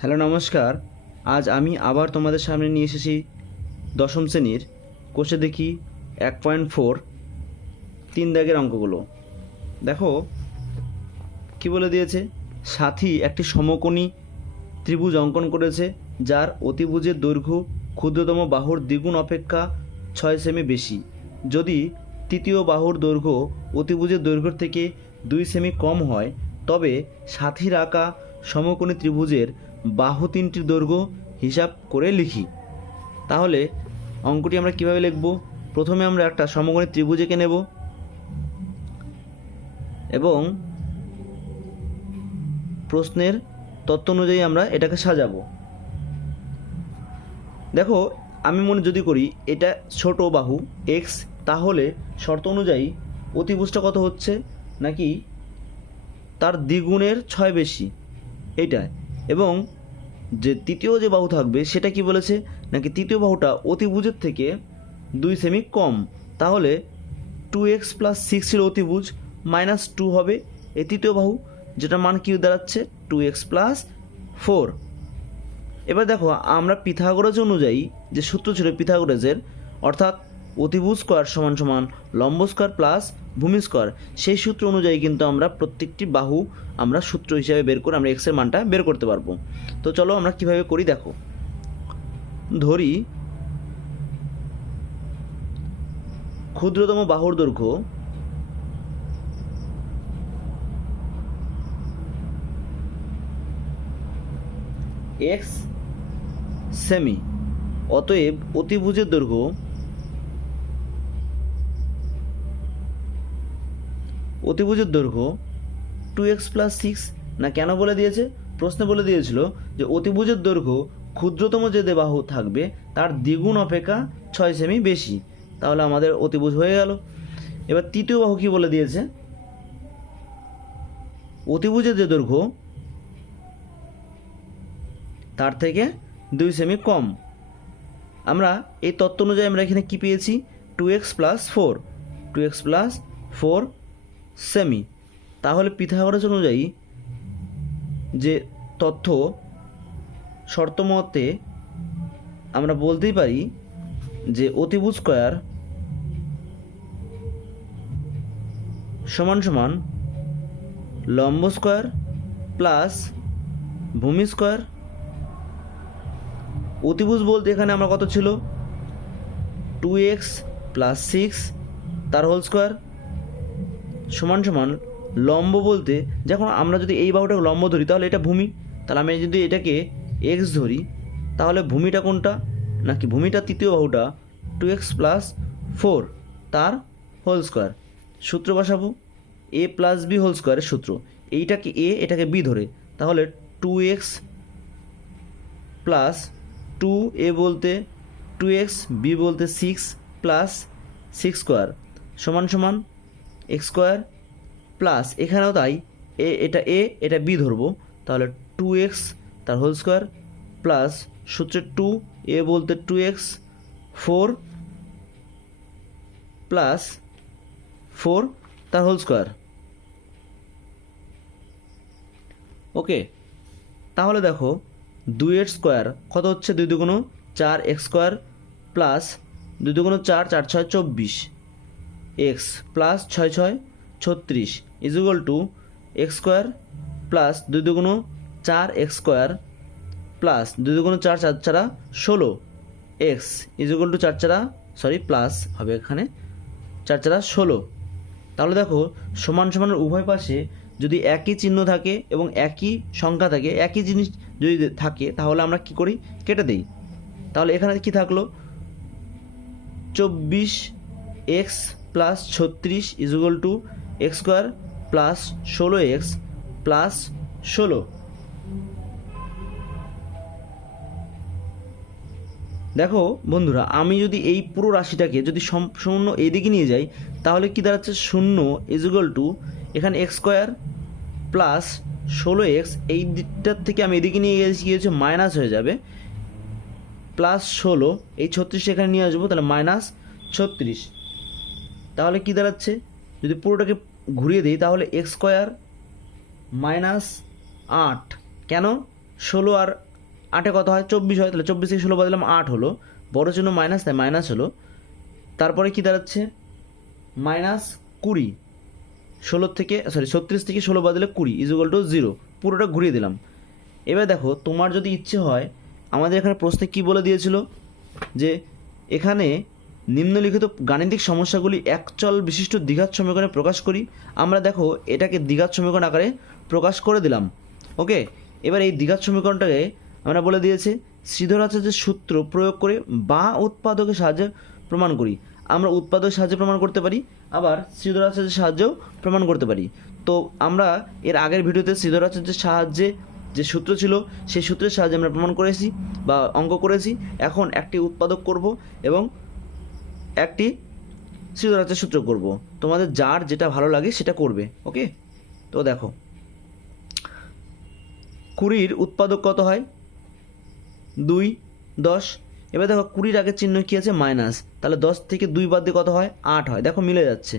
Hello নমস্কার। আজ আমি আবার তোমাদের সামনে নিয়ে এসেছি দশম শ্রেণীর কোষে দেখি 1.4 তিন দাগের অঙ্কগুলো। দেখো কি বলে দিয়েছে। সাথী একটি সমকোণী ত্রিভুজ অঙ্কন করেছে যার অতিভুজের দৈর্ঘ্য ক্ষুদ্রতম বাহুর দ্বিগুণ অপেক্ষা 6 সেমি বেশি। যদি তৃতীয় বাহুর দৈর্ঘ্য অতিভুজের দৈর্ঘ্যের থেকে 2 সেমি কম হয় তবে সাথীর আঁকা সমকোণী ত্রিভুজের বাহু তিনটির দৈর্ঘ্য হিসাব করে লিখি। তাহলে অঙ্কটি আমরা কিভাবে লিখব? প্রথমে আমরা একটা সমকোণী ত্রিভুজ এঁকে নেব এবং প্রশ্নের তত্ত্ব অনুযায়ী আমরা এটাকে সাজাবো। দেখো আমি মনে যদি করি এটা ছোট বাহু এক্স, তাহলে শর্ত অনুযায়ী অতিভুজটা কত হচ্ছে নাকি তার দ্বিগুণের 6 বেশি এইটা। এবং যে তৃতীয় যে বাহু থাকবে সেটা কি বলেছে নাকি তৃতীয় বাহুটা অতিভুজের থেকে 2 সেমি কম। তাহলে 2x + 6 এর অতিভুজ -2 হবে এই তৃতীয় বাহু, যেটা মান কি দাঁড়াচ্ছে 2x + 4। এবার দেখো আমরা পিথাগোরাস অনুযায়ী যে সূত্র ছিল পিথাগোরাসের, অর্থাৎ অতিভুজ স্কোয়ার সমান সমান লম্ব স্কোয়ার প্লাস ভূমি স্কোয়ার, সেই সূত্র অনুযায়ী কিন্তু আমরা প্রত্যেকটি বাহু আমরা সূত্র হিসাবে বের করে আমরা এক্সের মানটা বের করতে পারবো। তো চলো আমরা কিভাবে করি দেখো। ধরি ক্ষুদ্রতম বাহুর দৈর্ঘ্য এক্স সেমি, অতএব অতিভুজের দৈর্ঘ্য অতিভুজের দৈর্ঘ্য 2x + 6 না কেন বলে দিয়েছে? প্রশ্নে বলে দিয়েছিল যে অতিভুজের দৈর্ঘ্য ক্ষুদ্রতম যে বাহু থাকবে তার দ্বিগুণ অপেক্ষা 6 সেমি বেশি। তাহলে আমাদের অতিভুজ হয়ে গেল। এবার তৃতীয় বাহু কি বলে দিয়েছে? অতিভুজের যে দৈর্ঘ্য তার থেকে 2 সেমি কম। আমরা এই তত্ত্ব অনুযায়ী আমরা এখানে কি পেয়েছি? 2x + 4 2x + 4 semi. তাহলে পিথাগোরাস অনুযায়ী যে তথ্য শর্ত মতে আমরা বলতেই পারি যে অতিভুজ স্কয়ার সমান সমান লম্ব স্কয়ার প্লাস ভূমি স্কয়ার। অতিভুজ বলতে এখানে আমরা কত ছিল 2x + 6 তার হোল স্কয়ার সমান সমান লম্ব বলতে যখন আমরা যদি এই বাহুটাকে লম্ব ধরি তাহলে এটা ভূমি, তাহলে আমি যদি এটাকে x ধরি তাহলে ভূমিটা কোনটা নাকি ভূমিটা তৃতীয় বাহুটা 2x + 4 তার হোল স্কয়ার। সূত্র বসাবো a + b হোল স্কয়ারের সূত্র, এইটাকে a এটাকে b ধরে, তাহলে 2x + 2a বলতে 2x, b বলতে 6 + 6 স্কয়ার সমান সমান x স্কয়ার প্লাস এখানেও তাই এটা বি ধরবো, তাহলে 2x তার হোল স্কোয়ার প্লাস সূত্রে 2a বলতে 2x 4 প্লাস 4 তার হোল স্কোয়ার। ওকে, তাহলে দেখো 2 স্কোয়ার কত হচ্ছে 2 দুগুণ 4x স্কোয়ার প্লাস 2 দুগুণ 4 4 6 24 x plus 6 6 36 equal to x square plus 2 দুগুণ 4x স্কোয়ার প্লাস 2 দুগুণ 4 4 4 16 x ইকুয়াল টু 4 4 প্লাস হবে এখানে 4 4 16। তাহলে দেখো সমান সমানের উভয় পাশে যদি একই চিহ্ন থাকে এবং একই সংখ্যা থাকে, একই জিনিস যদি থাকে তাহলে আমরা কি করি কেটে দেই। তাহলে এখানে কি থাকলো 24x plus 36 equal to x square plus 16x plus 16। দেখো বন্ধুরা, আমি যদি এই পুরো রাশিটাকে যদি সম্পূর্ণ এদিকে নিয়ে যাই তাহলে কি দাঁড়াচ্ছে 0 ইকুয়াল টু এখানে x স্কোয়ার প্লাস 16x, এই দিকটার থেকে আমি এদিকে নিয়ে গিয়েছি মাইনাস হয়ে যাবে প্লাস 16, এই 36 এখানে নিয়ে আসবো তাহলে -36। তাহলে কি দাঁড়াচ্ছে যদি পুরোটাকে ঘুরিয়ে দিই তাহলে x স্কোয়ার -8, কেন 16 আর 8-এ কত হয় 24 হয়, তাহলে 24 থেকে 16 বাদ দিলাম 8 হলো, বড় চিহ্ন মাইনাস, তাই মাইনাস হলো। তারপরে কি দাঁড়াচ্ছে -20, 36 থেকে 16 বাদ দিলে 20 = 0, পুরোটা ঘুরিয়ে দিলাম। এবার দেখো তোমার যদি ইচ্ছে হয়, আমাদের এখানে প্রশ্নে কি বলে দিয়েছিল যে এখানে নিম্নলিখিত গাণিতিক সমস্যাগুলি একচল বিশিষ্ট দ্বিঘাত সমীকরণে প্রকাশ করি। আমরা দেখো এটাকে দ্বিঘাত সমীকরণ আকারে প্রকাশ করে দিলাম। ওকে, এবার এই দ্বিঘাত সমীকরণটাকে আমরা বলে দিয়েছে সিদ্ধরাচার্যের সূত্র প্রয়োগ করে বা উৎপাদকের সাহায্যে প্রমাণ করি। আমরা উৎপাদকের সাহায্যে প্রমাণ করতে পারি, আবার সিদ্ধরাচার্যের সাহায্যেও প্রমাণ করতে পারি। তো আমরা এর আগের ভিডিওতে সিদ্ধরাচার্যের সাহায্যে যে সূত্র ছিল সেই সূত্রের সাহায্যে আমরা প্রমাণ করেছি বা অঙ্ক করেছি। এখন একটি উৎপাদক করব এবং একটি সিদ্ধরাচার্যের সূত্র করব। তোমাদের যার যেটা ভালো লাগে সেটা করবে। ওকে, তো দেখো 20-র উৎপাদক কত হয় 2, 10। এবার দেখো 20-র আগের চিহ্ন কী আছে মাইনাস, তাহলে 10 থেকে 2 বাদ দিয়ে কত হয় 8 হয়। দেখো মিলে যাচ্ছে।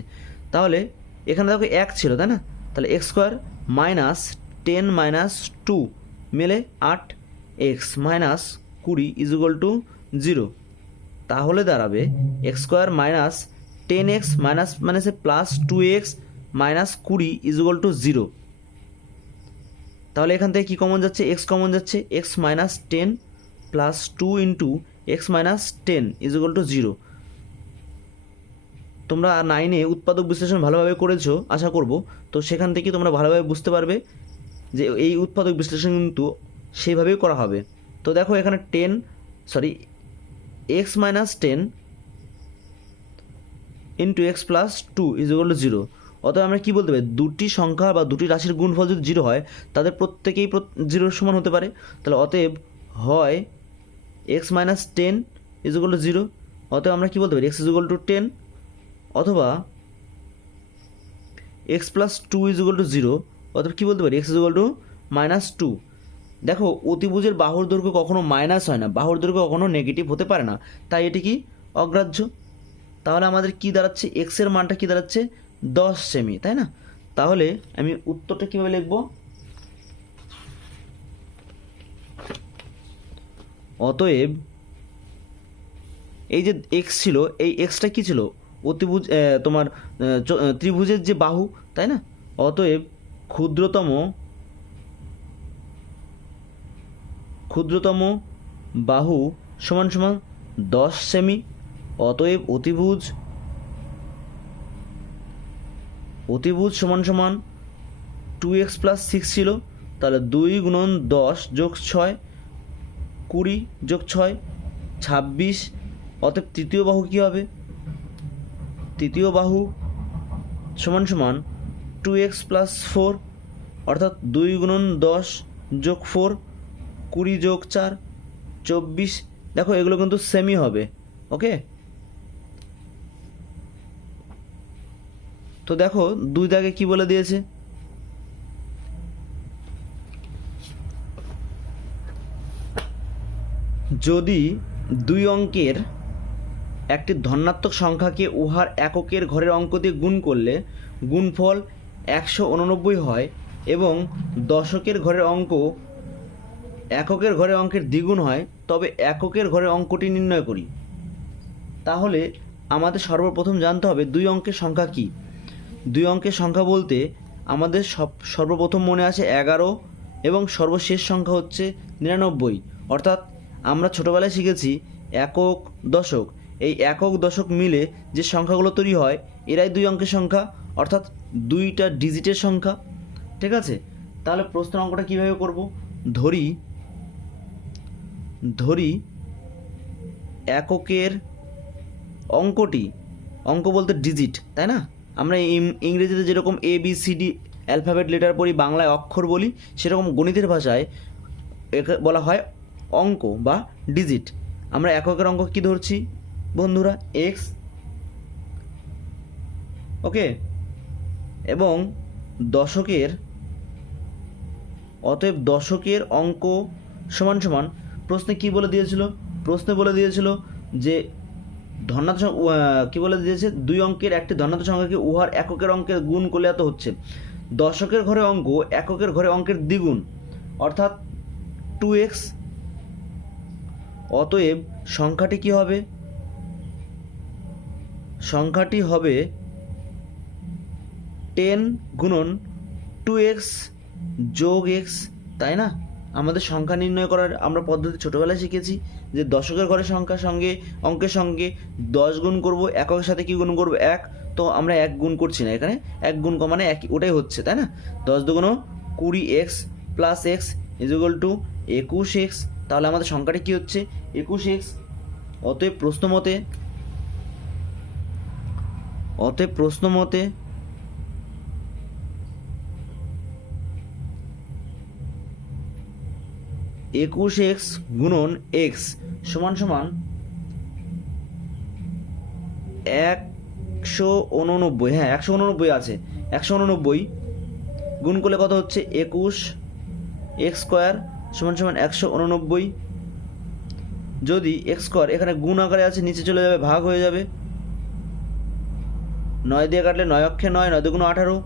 তাহলে এখানে দেখো 1 ছিল, তাই না? তাহলে x² - 10 - 2 মিলে 8x - 20 = 0। তাহলে দাঁড়াবে x² - 10x মানে প্লাস 2x - 20 = 0। তাহলে এখান থেকে কী কমন যাচ্ছে, x কমন যাচ্ছে, x - 10 + 2 × x - 10 = 0। তোমরা 9-এ উৎপাদক বিশ্লেষণ ভালোভাবে করেছো আশা করব, তো সেখান থেকে তোমরা ভালোভাবে বুঝতে পারবে যে এই উৎপাদক বিশ্লেষণ কিন্তু সেইভাবেই করা হবে। তো দেখো এখানে x - 10 × x + 2 = 0। অতএব আমরা কী বলতে পারি, দুটি সংখ্যা বা দুটি রাশির গুণফল যদি 0 হয় তাদের প্রত্যেকেই 0-এর সমান হতে পারে। তাহলে অতএব হয় x - 10 = 0, অতএব আমরা কী বলতে পারি x = 10, অথবা x + 2 = 0, অতএব কী বলতে পারি x = -2। দেখো অতিভুজের বাহুর দৈর্ঘ্য কখনো মাইনাস হয় না, বাহুর দৈর্ঘ্য কখনো নেগেটিভ হতে পারে না, তাই এটি কি অগ্রাহ্য। তাহলে আমাদের কি দাঁড়াচ্ছে, x এর মানটা কি দাঁড়াচ্ছে 10 সেমি, তাই না? তাহলে আমি উত্তরটা কীভাবে লিখব, অতএব এই যে x ছিল, এই xটা কি ছিল অতিভুজ তোমার ত্রিভুজের যে বাহু, তাই না? অতএব ক্ষুদ্রতম বাহু সমান 10 সেমি। অতএব অতিভুজ সমান 2x + 6 ছিল, তাহলে 2 × 10 + 6 20 + 6 26। অতএব তৃতীয় বাহু কী হবে, তৃতীয় বাহু সমান 2x + 4, অর্থাৎ 2 × 10 + 4 20 + 4 24। দেখো এগুলো কিন্তু সেমি হবে। ওকে, তো দেখো 2 দাগে কি বলে দিয়েছে, যদি 2 অঙ্কের একটি ধনাত্মক সংখ্যাকে উহার এককের ঘরের অঙ্ক দিয়ে গুণ করলে গুণফল 189 হয় এবং দশকের ঘরের অঙ্ক এককের ঘরের অঙ্কের দ্বিগুণ হয়, তবে এককের ঘরের অঙ্কটি নির্ণয় করি। তাহলে আমাদের সর্বপ্রথম জানতে হবে 2 অঙ্কের সংখ্যা কী। 2 অঙ্কের সংখ্যা বলতে আমাদের সর্বপ্রথম মনে আসে 11 এবং সর্বশেষ সংখ্যা হচ্ছে 99। অর্থাৎ আমরা ছোটোবেলায় শিখেছি একক দশক, এই একক দশক মিলে যে সংখ্যাগুলো তৈরি হয় এরাই 2 অঙ্কের সংখ্যা, অর্থাৎ 2টা ডিজিটের সংখ্যা। ঠিক আছে, তাহলে প্রশ্নের অঙ্কটা কীভাবে করব, ধরি এককের অঙ্কটি, অঙ্ক বলতে ডিজিট, তাই না? আমরা ইংরেজিতে যেরকম ABCD অ্যালফাবেট লেটার পড়ি, বাংলায় অক্ষর বলি, সেরকম গণিতের ভাষায় একে বলা হয় অঙ্ক বা ডিজিট। আমরা এককের অঙ্ক কী ধরছি বন্ধুরা, x। ওকে, এবং দশকের, অতএব দশকের অঙ্ক সমান প্রশ্নে কী বলে দিয়েছিল, প্রশ্নে বলে দিয়েছিল যে ধনাত্মক কী বলে দিয়েছে, 2 অঙ্কের একটি ধনাত্মক সংখ্যাকে উহার এককের অঙ্কের গুণ করলে এত হচ্ছে। দশকের ঘরে অঙ্ক এককের ঘরে অঙ্কের দ্বিগুণ, অর্থাৎ 2x অতএব সংখ্যাটি কি হবে? সংখ্যাটি হবে 10 গুণন 2x যোগ x, তাই না? আমাদের সংখ্যা নির্ণয় করার আমরা পদ্ধতি ছোটোবেলায় শিখেছি যে দশকের ঘরের সংখ্যার সঙ্গে অঙ্কের সঙ্গে 10 গুণ করব, এককের সাথে কি গুণ করব? 1। তো আমরা 1 গুণ করছি না, এখানে 1 গুণ মানে 1, ওটাই হচ্ছে, তাই না? 10 দুগুণ 20x plus x is equal two 21x। তাহলে আমাদের সংখ্যাটি কি হচ্ছে? 21x। অতএব প্রশ্ন মতে 21x গুণন x সমান সমান 189। হ্যাঁ, 189 আছে। 189 গুণ করলে কত হচ্ছে? 21x স্কোয়ার সমান সমান 189। যদি x স্কোয়ার এখানে গুণ আকারে আছে, নিচে চলে যাবে, ভাগ হয়ে যাবে। 9 দিয়ে কাটলে 9 অক্ষে 9, 9 দুগুণ 18।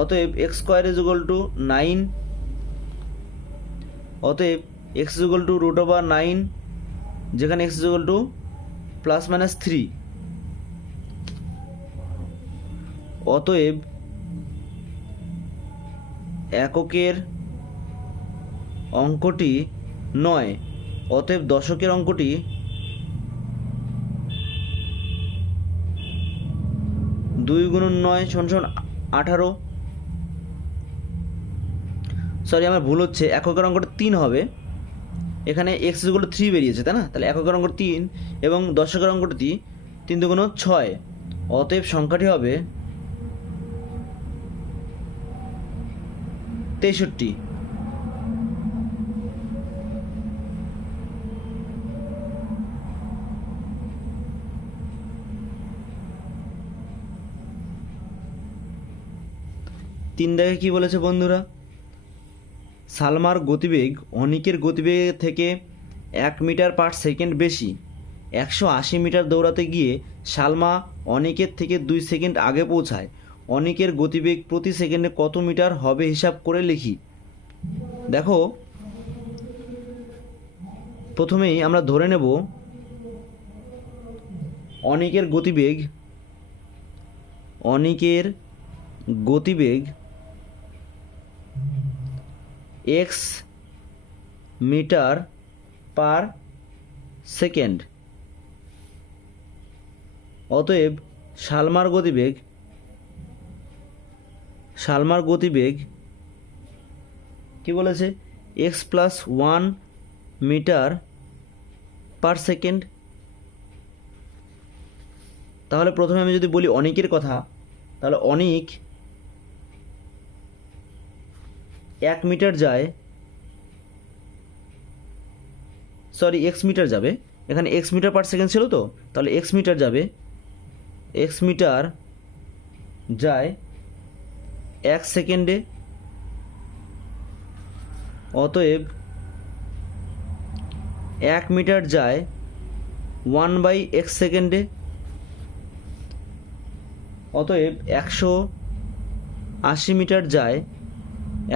অতএব x square is equal two 9। অতএব x ইজ ইকুয়াল টু √9, যেখানে x ইজ ইকুয়াল টু +-3। অতএব এককের অঙ্কটি 9, অতএব দশকের অঙ্কটি 2 গুণন 9 সমান 18। সরি, আমার ভুল হচ্ছে, এককের অঙ্কটা 3 হবে, এখানে x ইজ ইকুয়াল টু 3 বেরিয়েছে, তাই না? তাহলে এককের অঙ্ক 3 এবং দশকের অঙ্কটি 3 দুগুণ 6। অতএব সংখ্যাটি হবে 63। তিন দেখে কি বলেছে বন্ধুরা? সালমার গতিবেগ অনিকের গতিবেগ থেকে 1 মিটার পার সেকেন্ড বেশি। 180 মিটার দৌড়াতে গিয়ে সালমা অনিকের থেকে 2 সেকেন্ড আগে পৌঁছায়। অনিকের গতিবেগ প্রতি সেকেন্ডে কত মিটার হবে হিসাব করে লিখি। দেখো, প্রথমেই আমরা ধরে নেব অনিকের গতিবেগ x মিটার পার সেকেন্ড। অতএব সালমার গতিবেগ কি বলেছে? x + 1 metre per second. তাহলে প্রথমে আমি যদি বলি অনিকের কথা, তাহলে অনিক 1 মিটার যায়, সরি x মিটার যাবে, এখানে x মিটার পার সেকেন্ড ছিল, তো তাহলে x মিটার যাবে, x মিটার যায় 1 সেকেন্ডে। অতএব 1 মিটার যায় 1/x সেকেন্ডে। অতএব 180 মিটার যায়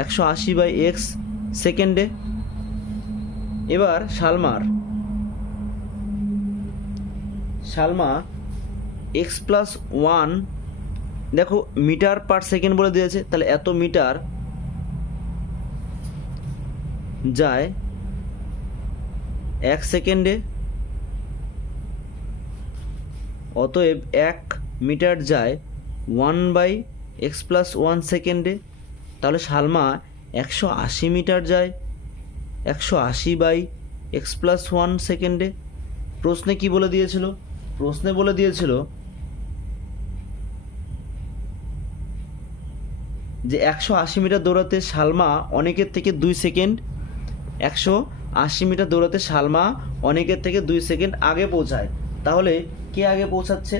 180/x সেকেন্ডে। এবার সালমা x + 1, দেখো মিটার পার সেকেন্ড বলে দিয়েছে, তাহলে এত মিটার যায় 1 সেকেন্ডে। অতএব 1 মিটার যায় 1/x + 1 সেকেন্ডে। তাহলে সালমা 180 মিটার যায় 180/x + 1 সেকেন্ডে। প্রশ্নে কি বলে দিয়েছিল? প্রশ্নে বলে দিয়েছিল যে 180 মিটার দৌড়াতে সালমা অনেকের থেকে 2 সেকেন্ড, 180 মিটার দৌড়াতে সালমা অনেকের থেকে 2 সেকেন্ড আগে পৌঁছায়। তাহলে কে আগে পৌঁছাচ্ছে?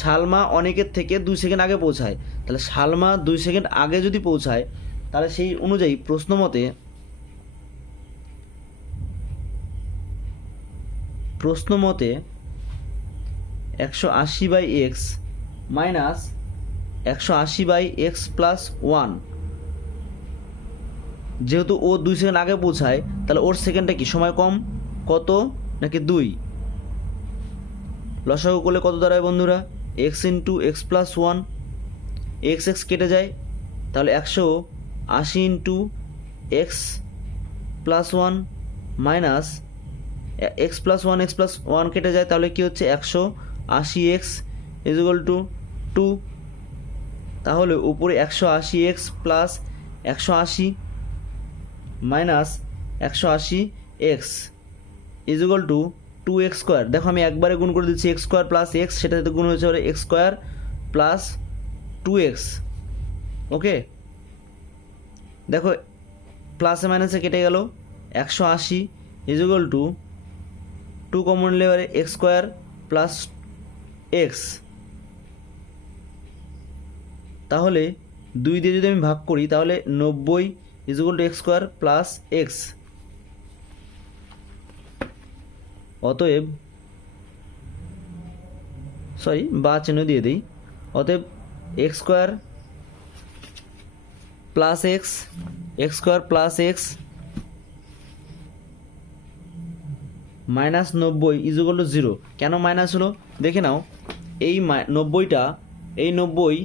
সালমা অনেকের থেকে 2 সেকেন্ড আগে পৌঁছায়। তাহলে সালমা 2 সেকেন্ড আগে যদি পৌঁছায়, তাহলে সেই অনুযায়ী প্রশ্ন মতে 180/x - 180/x + 1 যেহেতু ও 2 সেকেন্ড আগে পৌঁছায়, তাহলে ওর সেকেন্ডটা কি সময় কম, কত নাকি 2? লসাগু করলে কত দাঁড়ায় বন্ধুরা? X into x plus one, x x কেটে যায়, তাহলে 180 into x plus one minus x plus one কেটে যায়, তাহলে কি হচ্ছে 180 এক্স ইজুয়াল টু 2। তাহলে উপরে 180 x plus 180 minus 180 x equal two 2x square. দেখো আমি একবারে গুণ করে দিচ্ছি, এক্স স্কোয়ার প্লাস এক্স, সেটা সাথে গুণ হয়েছে এক্স স্কোয়ার প্লাস 2x। ওকে, দেখো প্লাসে মাইনাসে কেটে গেল, 180 ইজুয়াল টু 2 কমন লেবারে এক্স স্কোয়ার প্লাস এক্স। তাহলে 2 দিয়ে যদি আমি ভাগ করি তাহলে 90 equal to x square plus x. অতএব বা চিহ্ন দিয়ে দিই, অতএব x square plus x, x square plus x minus 90 equal to 0। কেন মাইনাস হলো দেখে নাও, এই 90টা এই 90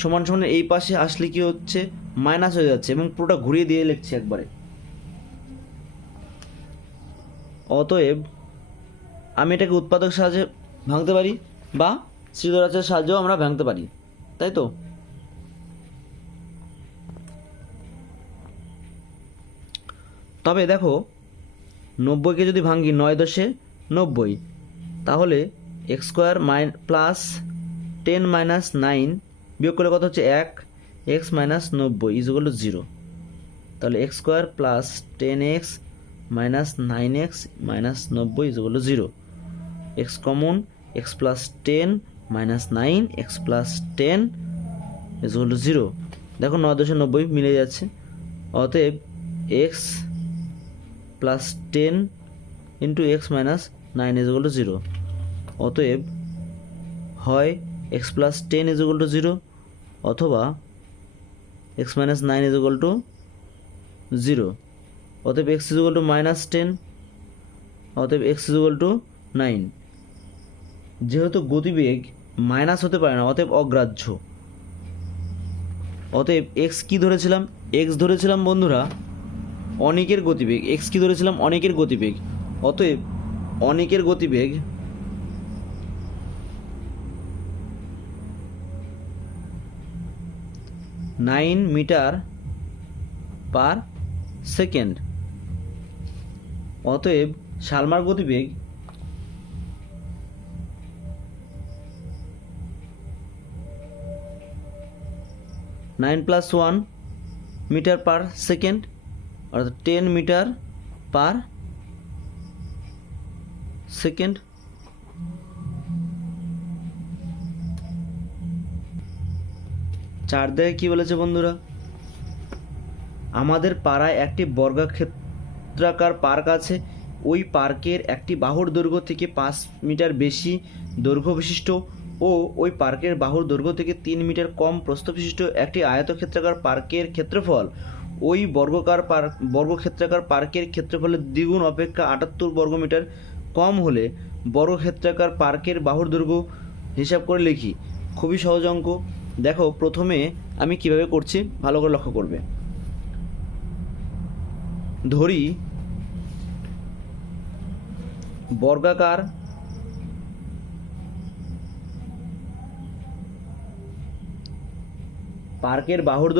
সমান সমান এই পাশে আসলে কি হচ্ছে, মাইনাস হয়ে যাচ্ছে, এবং পুরোটা ঘুরিয়ে দিয়ে লিখছি একবারে। অতএব আমি এটাকে উৎপাদক সাহায্যে ভাঙতে পারি বা শ্রীধরাচার্যের সাহায্যেও আমরা ভাঙতে পারি, তাই তো? তবে দেখো 90কে যদি ভাঙি 9 দশে 90, তাহলে এক্স স্কোয়ার প্লাস 10 মাইনাস 9 বিয়োগ করে কত হচ্ছে 1, এক্স মাইনাস 90 ইজুয়াল টু 0। তাহলে x square plus 10x minus 9x minus 90 equal to 0। X common, x plus 10 minus 9 x plus 10 equal to 0। দেখো 9 দশে 90 মিলে যাচ্ছে। অতএব x plus 10 into x minus 9 equal to 0। অতএব হয় এক্স প্লাস 10 ইজুয়াল টু 0 অথবা x minus 9 equal to 0। অতএব x equal two minus 10, অতএব এক্স ইজুয়াল টু 9। যেহেতু গতিবেগ মাইনাস হতে পারে না, অতএব অগ্রাহ্য। অতএব এক্স কি ধরেছিলাম? এক্স ধরেছিলাম বন্ধুরা অনিকের গতিবেগ। এক্স কি ধরেছিলাম? অনিকের গতিবেগ। অতএব অনিকের গতিবেগ নাইন মিটার পার সেকেন্ড। অতএব সালমার গতিবেগ 9 + 1 মিটার পার সেকেন্ড, অর্থাৎ 10 মিটার পার সেকেন্ড। চার দেখে কি বলেছে বন্ধুরা? আমাদের পাড়ায় একটি বর্গক্ষেত্রাকার পার্ক আছে। ওই পার্কের একটি বাহুর দৈর্ঘ্য থেকে 5 মিটার বেশি দৈর্ঘ্য বিশিষ্ট ও ওই পার্কের বাহুর দৈর্ঘ্য থেকে 3 মিটার কম প্রস্থ বিশিষ্ট একটি আয়তক্ষেত্রাকার পার্কের ক্ষেত্রফল ওই বর্গক্ষেত্রাকার পার্কের ক্ষেত্রফলের দ্বিগুণ অপেক্ষা 78 বর্গমিটার কম হলে বর্গক্ষেত্রাকার পার্কের বাহুর দৈর্ঘ্য হিসাব করে লিখি। খুবই সহজ অঙ্ক। দেখো প্রথমে আমি কিভাবে করছি ভালো করে লক্ষ্য করবে। ধরি বর্গাকার পার্কের বাহুর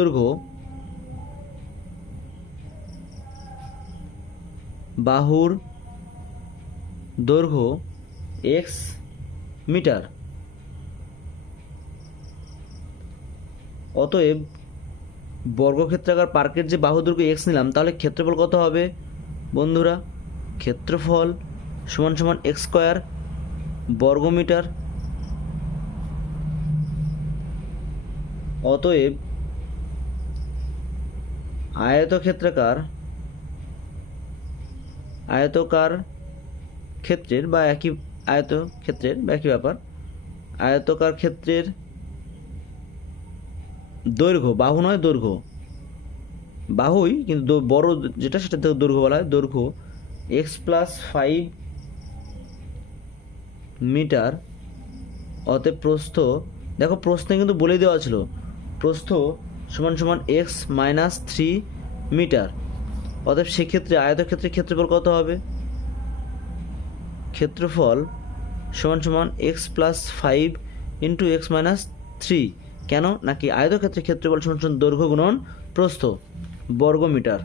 দৈর্ঘ্য x মিটার। অতএব বর্গক্ষেত্রাকার পার্কের যে বাহু দৈর্ঘ্য x নিলাম, তাহলে ক্ষেত্রফল কত হবে বন্ধুরা? ক্ষেত্রফল সমান সমান x স্কোয়ার বর্গমিটার। অতএব আয়তকার ক্ষেত্রের বা একই আয়তক্ষেত্রের বা একই ব্যাপার, আয়তকার ক্ষেত্রের দৈর্ঘ্য, বাহু নয় দৈর্ঘ্য, বাহুই, কিন্তু বড় যেটা সেটা দৈর্ঘ্য বলা হয়। দৈর্ঘ্য এক্স প্লাস 5 মিটার, অতএব প্রস্থ, দেখো প্রশ্নে কিন্তু বলে দেওয়া ছিল প্রস্থ সমান সমান এক্স মাইনাস 3 মিটার। অতএব সেক্ষেত্রে আয়তক্ষেত্রের ক্ষেত্রফল কত হবে? ক্ষেত্রফল সমান সমান x plus 5 into x minus 3। কেন? নাকি আয়তক্ষেত্রের ক্ষেত্রফল সমান সমান দৈর্ঘ্য গুণন প্রস্থ বর্গ মিটার।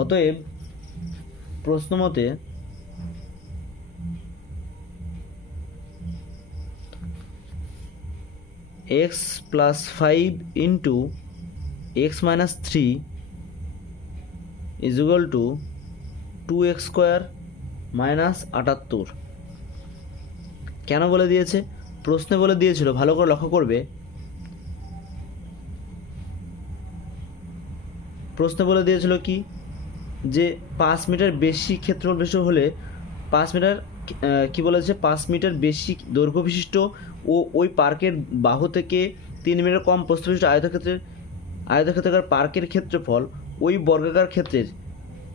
অতএব প্রশ্ন মতে x plus 5 into x minus 3 is equal two 2x square minus 78। কেন বলে দিয়েছে? প্রশ্নে বলে দিয়েছিল, ভালো করে লক্ষ্য করবে। প্রশ্নে বলে দিয়েছিল কি, যে 5 মিটার বেশি ক্ষেত্রফল বেশি হলে 5 মিটার কি বলেছে, 5 মিটার বেশি দৈর্ঘ্য বিশিষ্ট ও ওই পার্কের বাহু থেকে 3 মিটার কম প্রস্থ বিশিষ্ট আয়তক্ষেত্রাকার পার্কের ক্ষেত্রফল ওই বর্গাকার ক্ষেত্রের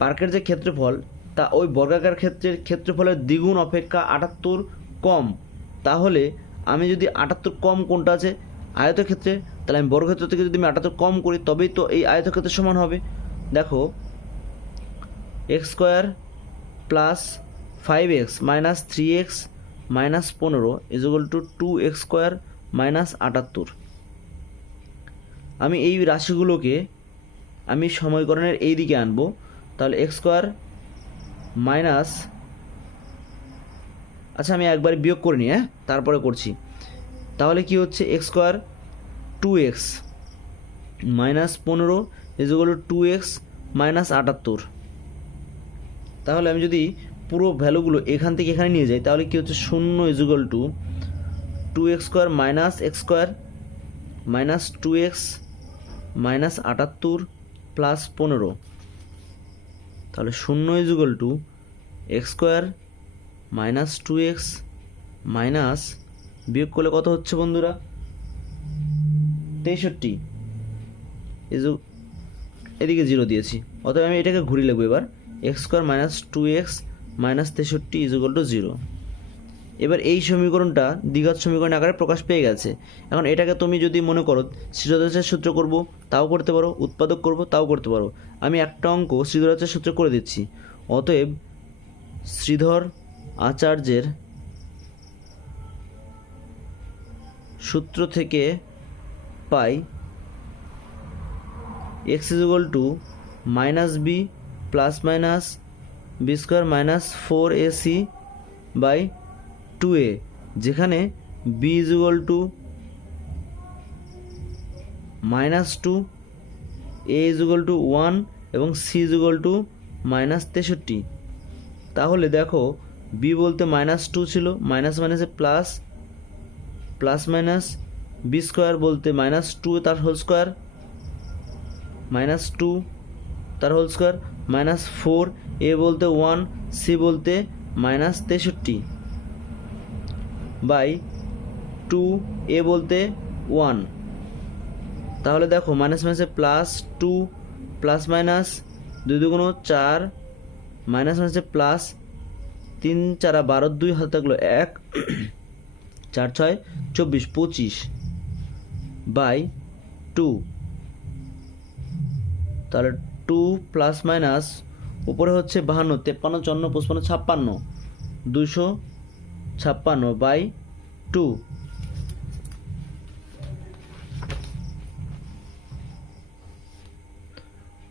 পার্কের যে ক্ষেত্রফল তা ওই বর্গাকার ক্ষেত্রফলের দ্বিগুণ অপেক্ষা 78 কম। তাহলে আমি যদি 78 কম কোনটা আছে আয়তক্ষেত্রে, তাহলে আমি বর্গক্ষেত্র থেকে যদি আমি 78 কম করি তবেই তো এই আয়তক্ষেত্রের সমান হবে। দেখো x square plus 5x minus 3x minus 15 is equal two 2x square minus 78। আমি এই রাশিগুলোকে আমি সমীকরণের এই দিকে আনবো। তাহলে এক্স স্কোয়ার মাইনাস, আচ্ছা আমি একবার বিয়োগ করে নিই, তারপরে করছি। তাহলে কি হচ্ছে, x square 2x minus 15 is equal two 2x minus 78। তাহলে আমি যদি পুরো ভ্যালুগুলো এখান থেকে এখানে নিয়ে যাই তাহলে কি হচ্ছে, 0 is equal two 2x square minus x square minus 2x minus 78 plus 15। তাহলে 0 is equal two x square minus 2x minus, বিয়োগ করলে কত হচ্ছে বন্ধুরা, 63। এদিকে 0 দিয়েছি, অতএব আমি এটাকে ঘুরিয়ে লিখব এবার, x square minus 2x minus 63 is equal two 0। এবার এই সমীকরণটা দ্বিঘাত সমীকরণ আকারে প্রকাশ পেয়ে গেছে। এখন এটাকে তুমি যদি মনে করো শ্রীধরাচার্যের সূত্র করব তাও করতে পারো, উৎপাদক করব তাও করতে পারো। আমি একটা অঙ্ক শ্রীধরাচার্যের সূত্র করে দিচ্ছি। অতএব শ্রীধর আচার্যের সূত্র থেকে পাই x is equal to minus b plus minus B square minus 4ac by 2a, যেখানে b is equal to minus 2, a is equal to 1 এবং c is equal to minus 63। তাহলে দেখো বি বলতে মাইনাস 2 ছিল, মাইনাস মাইনাসে plus, plus minus B square বলতে minus 2 তার whole square minus 2 তার হোল স্কোয়ার মাইনাস 4, এ বলতে 1, সি বলতে মাইনাস 63 বাই 2, এ বলতে 1। তাহলে দেখো মাইনাস মাইনাসে প্লাস 2 প্লাস মাইনাস 2 দুগুণ 4 মাইনাস মাইনাসে প্লাস 3 4 12, 2 হাতে থাকলো 1, 4 6 24 25 বাই 2। তাহলে 2 প্লাস মাইনাস উপরে হচ্ছে 52 53 54 55 56 256 বাই 2।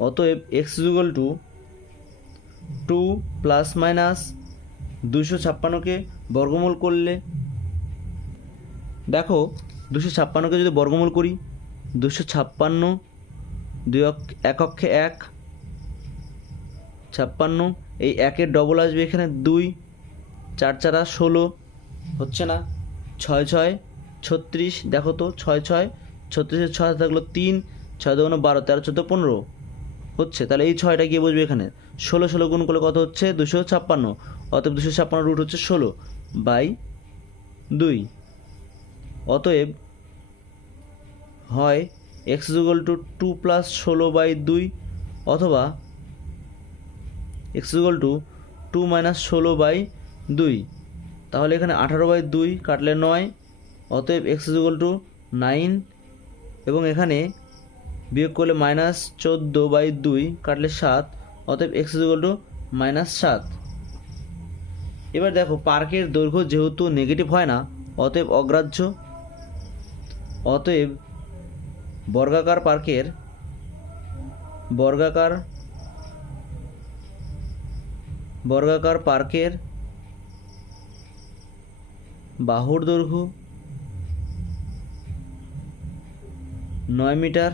অতএব x equal to 2 plus minus 256কে বর্গমূল করলে, দেখো 256কে যদি বর্গমূল করি 256 এক অক্ষে 1 56, এই 1-এর ডবল আসবে এখানে 2, 4 4 16 হচ্ছে না, 6 6 36, দেখো তো 6 6 36 6 থাকলো 3, 6 2 12 13 14 15 হচ্ছে। তাহলে এই 6টা গিয়ে বসবে এখানে, 16 16 গুণ করলে কত হচ্ছে 256। অতএব 256 রুট হচ্ছে 16 বাই 2। অতএব হয় এক্স ইকুয়াল টু 2 প্লাস 16/2 অথবা এক্স ইকুয়াল টু 2 মাইনাস 16/2। তাহলে এখানে 18/2 কাটলে 9, অতএব এক্স ইকুয়াল টু 9, এবং এখানে বিয়োগ করলে মাইনাস 14/2 কাটলে 7, অতএব এক্স ইকুয়াল টু -7। এবার দেখো পার্কের দৈর্ঘ্য যেহেতু নেগেটিভ হয় না, অতএব অগ্রাহ্য। অতএব বর্গাকার পার্কের বাহুর দৈর্ঘ্য 9 মিটার।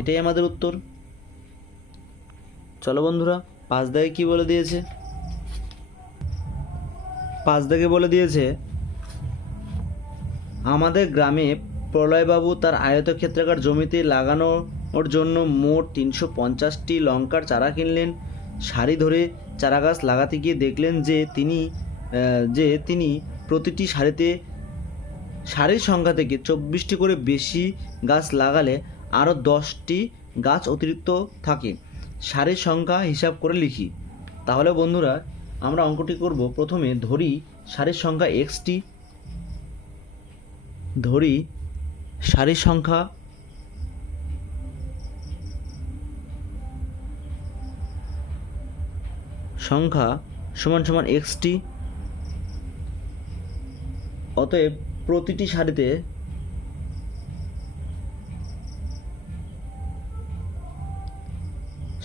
এটাই আমাদের উত্তর। চলো বন্ধুরা, 5 দাগে কি বলে দিয়েছে? 5 দাগে বলে দিয়েছে, আমাদের গ্রামে প্রলয়বাবু তার আয়তক্ষেত্রাকার জমিতে লাগানোর জন্য মোট 350টি লঙ্কার চারা কিনলেন। সারি ধরে চারা গাছ লাগাতে গিয়ে দেখলেন যে তিনি প্রতিটি সারির সংখ্যা থেকে 24টি করে বেশি গাছ লাগালে আরও 10টি গাছ অতিরিক্ত থাকে। সারির সংখ্যা হিসাব করে লিখি। তাহলে বন্ধুরা আমরা অঙ্কটি করব। প্রথমে ধরি সারির সংখ্যা এক্সটি, ধরি সারির সংখ্যা সমান সমান এক্সটি। অতএব প্রতিটি সারিতে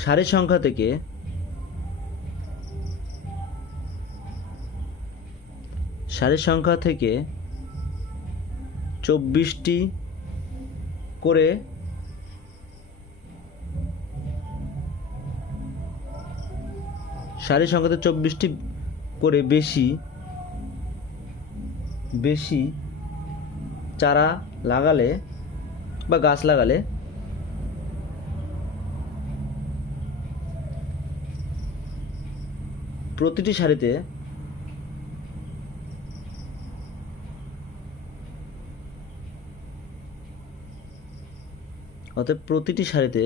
সারির সংখ্যা থেকে সারির সংখ্যা থেকে 24টি করে সারির সংখ্যাতে 24টি করে বেশি চারা লাগালে বা গাছ লাগালে প্রতিটি সারিতে অতএব প্রতিটি সারিতে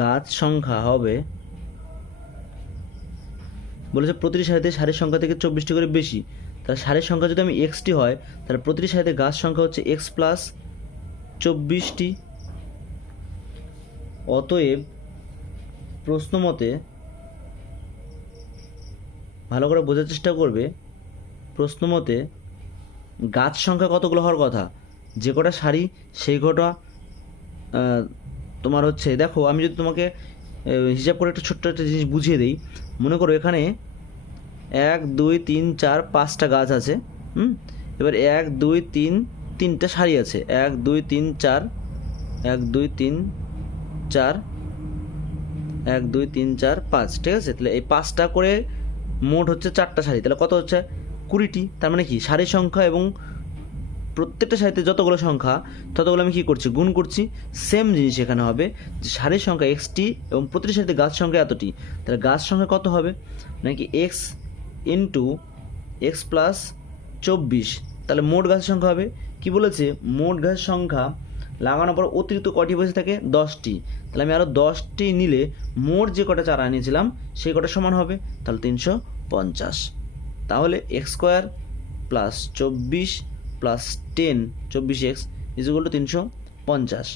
গাছ সংখ্যা হবে, বলেছে প্রতিটি সারিতে সারির সংখ্যা থেকে 24টি করে বেশি। তাহলে সারির সংখ্যা যদি আমি এক্সটি হয়, তাহলে প্রতিটি সারিতে গাছ সংখ্যা হচ্ছে এক্স প্লাস 24টি। অতএব প্রশ্ন মতে ভালো করে বোঝার চেষ্টা করবে। প্রশ্ন মতে গাছ সংখ্যা কতগুলো হওয়ার কথা? যে কটা সারি সেই কটা তোমার হচ্ছে, দেখো আমি যদি তোমাকে হিসাব করে একটা ছোট্ট একটা জিনিস বুঝিয়ে দিই। মনে করো এখানে 1 2 3 4 5টা গাছ আছে। এবার 1 2 3 3টা সারি আছে। 1 2 3 4 1 2 3 4 1 2 3 4 5, ঠিক আছে? তাহলে এই 5টা করে মোট হচ্ছে 4টা সারি, তাহলে কত হচ্ছে? 20টি। তার মানে কি সারির সংখ্যা এবং প্রত্যেকটা সারিতে যতগুলো সংখ্যা ততগুলো আমি কী করছি? গুণ করছি। সেম জিনিস এখানে হবে যে সারির সংখ্যা এক্সটি এবং প্রতিটি সারিতে গাছ সংখ্যা এতটি। তাহলে গাছ সংখ্যা কত হবে? নাকি এক্স ইন্টু এক্স প্লাস 24। তাহলে মোট গাছের সংখ্যা হবে কি বলেছে? মোট গাছের সংখ্যা লাগানোর পর অতিরিক্ত কটি বেঁচে থাকে? 10টি। তাহলে আমি আরও 10টি নিলে মোট যে কটা চারা নিয়েছিলাম সেই কটা সমান হবে, তাহলে 350। তাহলে x square plus 24 plus 10 24x is equal two 350।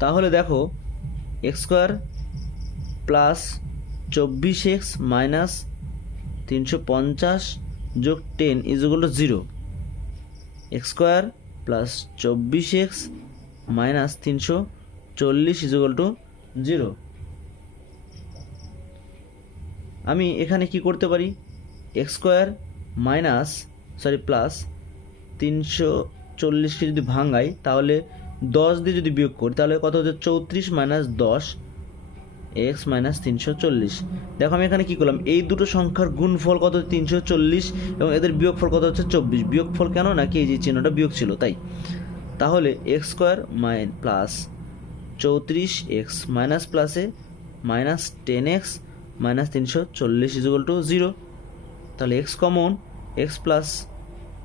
তাহলে দেখো x square plus 24x minus 350 যোগ 10 is equal two 0। X square plus 24x minus 340 is equal two 0। আমি এখানে কি করতে পারি? এক্স স্কোয়ার প্লাস 340কে যদি ভাঙাই তাহলে 10 দিয়ে যদি বিয়োগ করি তাহলে কত হচ্ছে? 34 মাইনাস 10 এক্স মাইনাস 340। দেখো আমি এখানে কি করলাম? এই দুটো সংখ্যার গুণফল কত? 340 এবং এদের বিয়োগফল কত হচ্ছে? 24। বিয়োগফল কেন? নাকি এই যে চিহ্নটা বিয়োগ ছিল তাই। তাহলে x square plus 34x minus প্লাসে minus 10x minus 340 equal to 0। তাহলে x common, x plus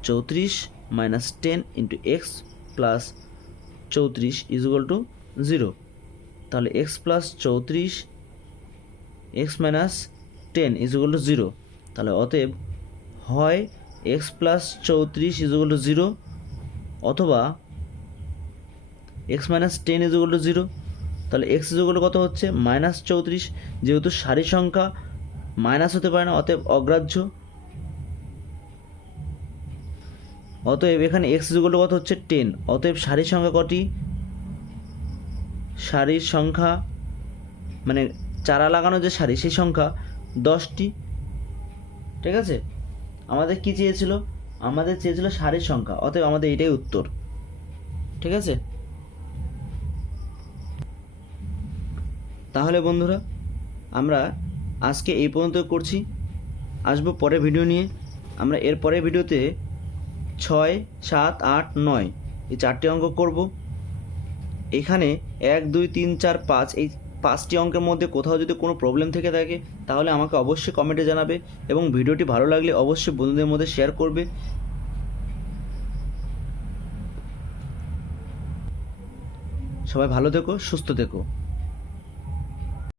34 minus 10 into x plus 34 equal to 0। তাহলে x plus 34 x minus 10 equal to 0। তাহলে অতএব হয় এক্স প্লাস 34 ইজুয়াল টু 0 অথবা এক্স মাইনাস 10 ইজুয়াল টু 0। তাহলে x equal two কত হচ্ছে minus 34, যেহেতু সারি সংখ্যা মাইনাস হতে পারে না অতএব অগ্রাহ্য। অতএব এখানে এক্স ইজুয়াল টু কত হচ্ছে 10, অতএব সারির সংখ্যা কটি, সারির সংখ্যা মানে চারা লাগানো যে সারি সেই সংখ্যা 10টি। ঠিক আছে, আমাদের কি চেয়েছিল, আমাদের চেয়েছিল সারির সংখ্যা, অতএব আমাদের এটাই উত্তর। ঠিক আছে, তাহলে বন্ধুরা আমরা আজকে এই পর্যন্ত করছি, আসবো পরের ভিডিও নিয়ে। আমরা এর পরের ভিডিওতে 6, 7, 8, 9 এই 4টি অঙ্ক করব। এখানে 1, 2, 3, 4, 5 এই 5টি অঙ্কের মধ্যে কোথাও যদি কোনো প্রবলেম থেকে থাকে তাহলে আমাকে অবশ্যই কমেন্টে জানাবে, এবং ভিডিওটি ভালো লাগলে অবশ্যই বন্ধুদের মধ্যে শেয়ার করবে। সবাই ভালো থেকো, সুস্থ থেকো।